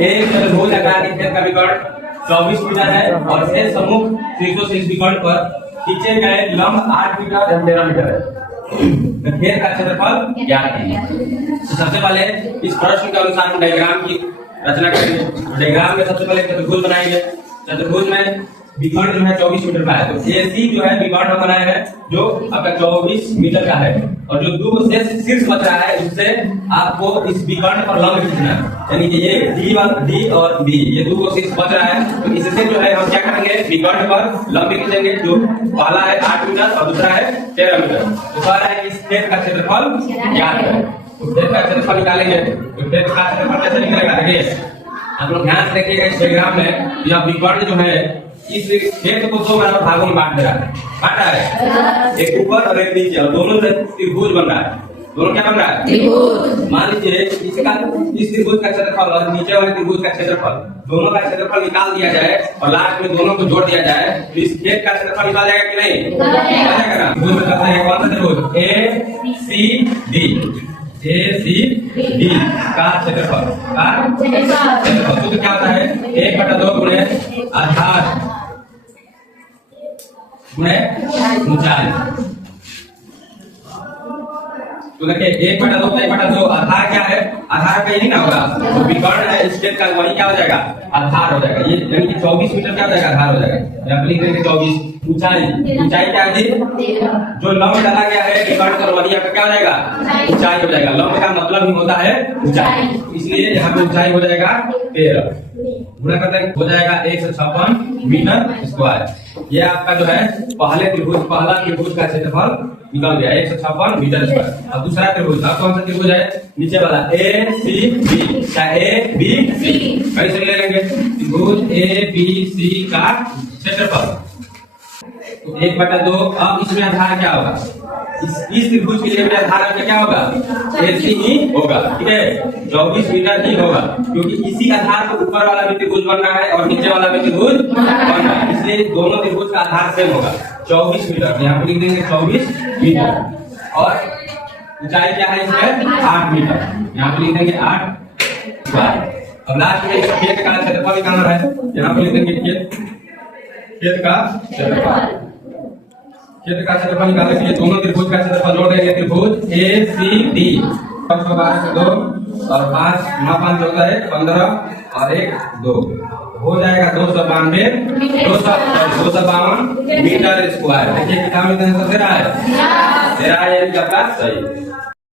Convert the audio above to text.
एक चतुर्भुज आकार के खेत का विकर्ण 24 मीटर है और शेष सम्मुख 306 विकर्ण पर खींचे गए लंब 8 मीटर और 13 मीटर है। खेत का क्षेत्रफल ज्ञात कीजिए। तो सबसे पहले इस प्रश्न के अनुसार हम डायग्राम की रचना करेंगे। डायग्राम में सबसे पहले चतुर्भुज बनाएंगे। चतुर्भुज में विकर्ण जो है 24 मीटर का है, तो AC जो है विकर्ण हम बनाए हैं जो आपका 24 मीटर का है और जो दो शेष शीर्ष बच रहा है उससे आपको इस विकर्ण पर लंब खींचना है, यानी कि ये D और B ये दो शीर्ष बच रहा है। तो इससे जो है हम क्या करेंगे, विकर्ण पर लंब खींचेंगे। जो पहला है 8 मीटर और दूसरा है 13 मीटर। तो कह रहा है कि इस खेत का क्षेत्रफल ज्ञात है। तो खेत का क्षेत्रफल निकालेंगे। तो खेत का क्षेत्रफल कैसे निकलेगा, देखिए आप लोग ध्यान से देखिएगा। इस डायग्राम में यह विकर्ण जो है इस खेत को दो भागों में बांट रहा है, एक ऊपर और एक नीचे, और दोनों से त्रिभुज बन रहा है। दोनों क्या बन रहा है, त्रिभुज। मान लीजिए इसका इस त्रिभुज का क्षेत्रफल और नीचे वाले त्रिभुज का क्षेत्रफल, दोनों का क्षेत्रफल निकाल दिया जाए और लास्ट में दोनों को जोड़ दिया जाए तो इस खेत का क्षेत्रफल निकाल जाएगा कि नहीं, निकाल जाएगा। त्रिभुज में कहते हैं कौन सा त्रिभुज, ACD का क्षेत्रफल तो क्या होता है 1/2 गुणे आधार गुणे ऊंचाई। तो देखिए 1/2 आधार क्या है, आधार का यही ना होगा। तो विकर्ण है इस खेत का, वही क्या हो जाएगा, आधार हो जाएगा। ये यानी कि 24 मीटर क्या हो जाएगा, आधार हो जाएगा। यहाँ पे लिख देंगे 24। ऊंचाई क्या है जी, जो लंब डाला गया है विकर्ण पर वही आपका क्या हो जाएगा, ऊंचाई हो जाएगा। लंब का मतलब ही होता है ऊंचाई, इसलिए यहाँ पे ऊंचाई हो जाएगा 13 गुणा करते हो जाएगा 156 मीटर स्क्वायर। ये आपका जो है पहला त्रिभुज का क्षेत्रफल निकल गया 156 मीटर स्क्वायर। अब दूसरा त्रिभुज, अब कौन सा त्रिभुज है, नीचे वाला ACB क्या ABC कैसे ले लेंगे, त्रिभुज ABC का क्षेत्रफल तो 1/2। अब इसमें आधार क्या होगा, इस त्रिभुज के लिए भी आधार क्या होगा, AC ही होगा, ठीक है 24 मीटर ही होगा, क्योंकि इसी आधार पर ऊपर वाला भी त्रिभुज बन रहा है और नीचे वाला भी त्रिभुज बन रहा है, इसलिए दोनों त्रिभुज का आधार सेम होगा 24 मीटर। यहाँ पे लिख देंगे 24 मीटर और ऊंचाई क्या है इसमें 8 मीटर, यहाँ पे लिख देंगे 8 बार। अब लास्ट में इस खेत का क्षेत्रफल निकालना है, यहाँ पे लिख देंगे खेत का क्षेत्रफल निकालने के लिए दोनों त्रिभुज का क्षेत्रफल जोड़ देंगे। त्रिभुज ACD 12 से 2 और 5 5 होता है 15 और 1 2 हो जाएगा 252 मीटर स्क्वायर। देखिए कितना दे रहा है, 13 यानी कि आपका सही।